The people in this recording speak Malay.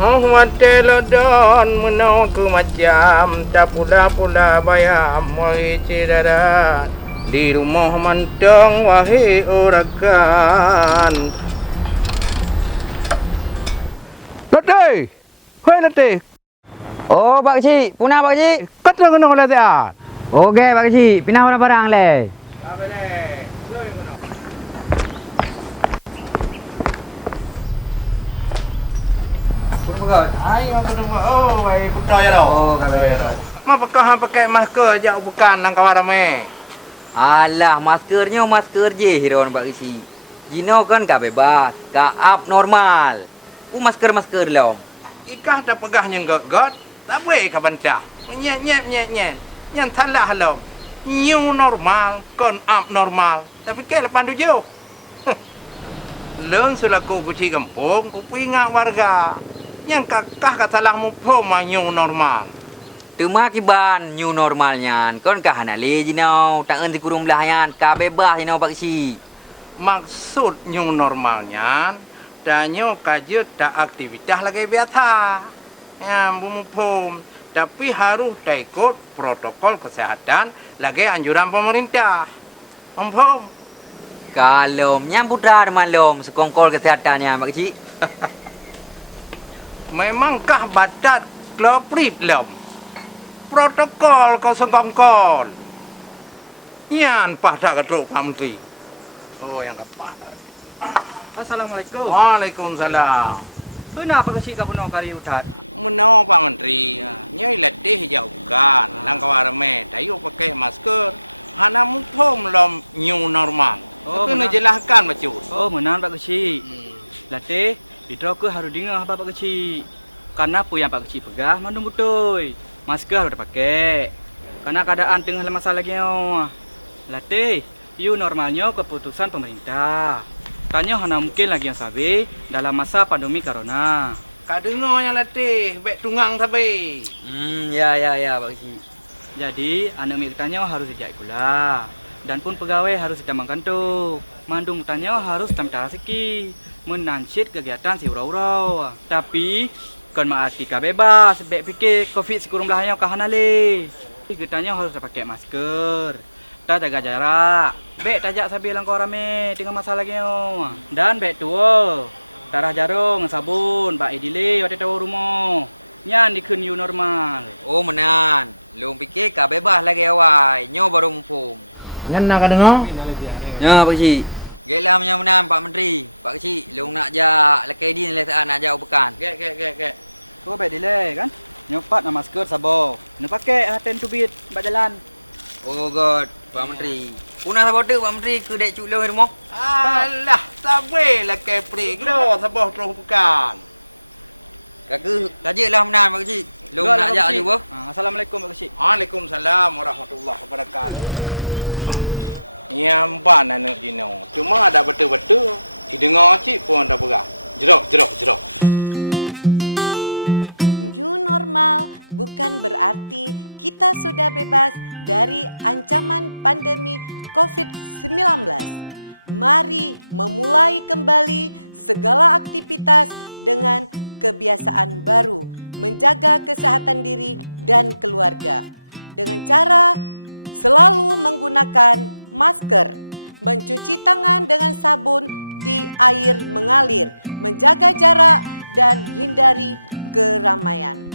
Mate lodon menau macam tak pula bayam wahai cidara di rumah mantong wahai orakan. Letih, hoi letih. Oh, Pak Kecik. Punah, Pak Kecik. Kata kena kalau tak. Okey, Pak Kecik. Pindah barang-barang le. Apa le? Ai aku tu oh ai putra ya dah. Oh, kalau. Ma pakai masker jak bukan nang kawan ramai. Alah, maskernya masker je hiron Pak Kecik. Jino kan gak bebas, gak abnormal. Masker lah. Ikah dah pegahnya got. Tak boleh ka bantah. Nyet. Yang salah halam. New normal kon abnormal. Tapi ke lepan tu jauh. Leung selaku kuci kampung, ku ingat warga. Yang kakah kata salah mu poma new normal. Tuma kiban new normalnya. Kon kah nak le jino, tak enti kurung belahan, ka bebas jino Pak Kecik. Maksud new normalnya danyo kaje tak aktivitas lagi biasa. Ya, bumupum. Tapi harus ikut protokol kesehatan lagi anjuran pemerintah. Ampun. Kalau nyambut dah malam sekongkol kesehatannya Pak Kecik. Memangkah badat kloprip lem? Protokol kau sekongkol. Yan pada ketuk Pak Menteri. Oh, yang kapal. Assalamualaikum. Waalaikumsalam. Kenapa kecik kau penuh kari utat? Menau Pak Menteri. Nyai letih jauh bukan. Langkau arame. Dayu pakai masker. Hana mupum lom new normal. Oh, Tapi benar. menjelaskan macam. Oh, menan Pak Kecik. Latih, itu aku harus dengar apa Pak Kecik. Karena apa yang Pak Kecik pegah mandung betul. Masker harus pakai. Karena keadaan tengah masalah lagi. Latih, you normalnya keputusan pemerintah. Tanya hana mungkin lagi yang sabi dalam masa pandemi corona. Kak dengar yang letih. Baik tunggang tapi. Ya Pak Kecik. Jadi, anak mik tanya harus dijak pula. Dan pun pegawai harus ditambahkan tu. Mandung tanya harus tampil siki. Menancit kegiatan si urau-urau. Tapi, kan maati ka bebas. Baik fikir COVID sekurang belahnya ka hanale. Kitanya harus pakai masker. Tak jaga jarak. Baik tajak sabi langkau rame dengan masalah lagi. Dan baik tua. Darah jarung, sabun, pak idile, waktu tahu rumah. Nyan dikun new normal. Oh menan. Long fikir ka bebas lagi awai. Nyo baru mumpung. Ngan nak dengar? Ya Pak Kecik. Gelah menan Pak Menteri. Pak Kecik, long nak jak lekai din le nak jak bukan. Gek. Tu baik delay kan? Nyopat nama masker sabo. Nak pakai haten tu bit bak jalan. Oh god, Pak Menteri. Punah sabot tu Pak Menteri ke dek cuk lo rumah. Alah, tak boleh lah ke prik lo sabah terus bukan. Kaki kajilah menan Pak Kecik. Long nak jak juga. Assalamualaikum Pak Kecik. Waalaikumsalam warahmatullahi wabarakatuh. Nyamban anak dino. Cuma ada betul-betul. Didengar cik pun ada berah. Jerok. New normal bukan berarti kita sudah bebas dari ancaman pandemi COVID-19. Mari memulai kembali segala aktivitas dengan kebiasaan baru, menjaga kesehatan diri dan keluarga. Dengan cara selalu menggunakan masker, mencuci tangan dengan sabun di air mengalir, menjaga jarak dan hindari keramaian.